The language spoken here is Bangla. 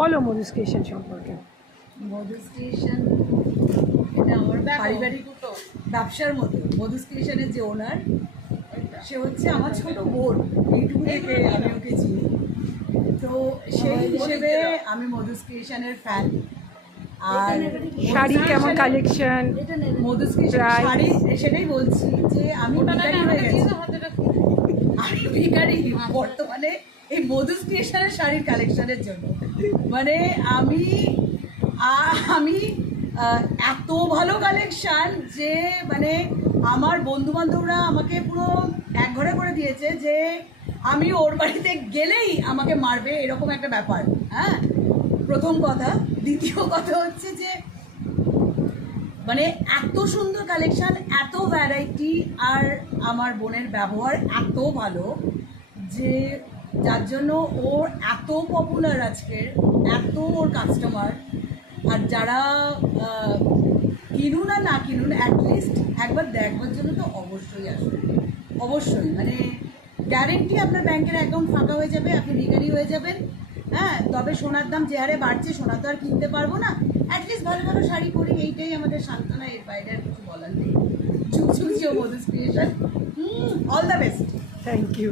বলো মধুস ক্রিয়েশন সম্পর্কে। মধুস ক্রিয়েশন এটা আমার পারিবারিক ব্যবসার মতো। মধুস ক্রিয়েশনের যে ওনার, সে হচ্ছে আমার ছোট বোন, এইটুকু থেকে আমি ওকে চিনি। তো সেই হিসেবে আমি মধুস ক্রিয়েশনের ফ্যান। আর শাড়ি কেমন কালেকশন? মধুস ক্রিয়েশন শাড়ি, সেটাই বলছি যে আমি ভিখারি হয়ে গেছি। আমি ভিখারি বর্তমানে এই মধুস ক্রিয়েশনের শাড়ির কালেকশনের জন্য। মানে আমি এত ভালো কালেকশন যে মানে আমার বন্ধু বান্ধবরা আমাকে পুরো এক ঘরে করে দিয়েছে যে আমি ওর বাড়িতে গেলেই আমাকে মারবে, এরকম একটা ব্যাপার। হ্যাঁ, প্রথম কথা। দ্বিতীয় কথা হচ্ছে যে মানে এত সুন্দর কালেকশন, এত ভ্যারাইটি, আর আমার বোনের ব্যবহার এত ভালো যে যার জন্য ওর এত পপুলার আজকের, এত ওর কাস্টমার। আর যারা কিনুন আর না কিনুন, অ্যাটলিস্ট একবার দেখবার জন্য তো অবশ্যই আসবে, অবশ্যই। মানে গ্যারেন্টি আপনার ব্যাংকের অ্যাকাউন্ট ফাঁকা হয়ে যাবে, আপনি ভিখারি হয়ে যাবেন। হ্যাঁ, তবে সোনার দাম যে হারে বাড়ছে, সোনা তো আর কিনতে পারবো না। অ্যাটলিস্ট ভালো ভালো শাড়ি পরি, এইটাই আমাদের সান্ত্বনা, এর বাইরে আর কিছু বলার নেই। চুচুচি ও Madhu's creation, all the best. Thank you.